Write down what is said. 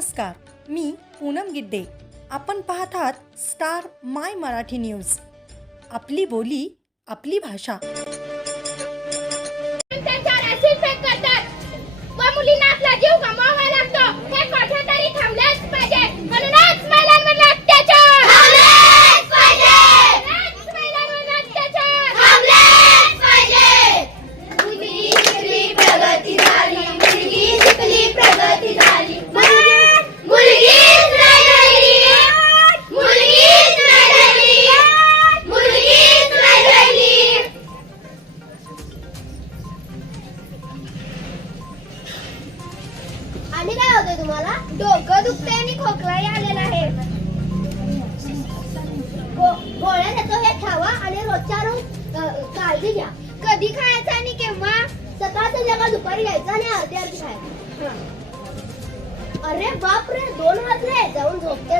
नमस्कार मी पूनम गिड्डे. आपण पाहत आहात स्टार माय मराठी न्यूज. आपली बोली आपली भाषा. मुलींना आपला जीव गमावा आणि काय होतंय तुम्हाला? डोकं दुखते आणि खोकलाही आलेला आहे. गोळ्या देतो हे खावा आणि रोजच्या रोज काळजी घ्या. कधी खायचं आणि केव्हा? सकाळचं जेव्हा दुपारी यायचं आणि अर्धी अर्धी खायचं. अरे बापरे दोन वाजले जाऊन झोपते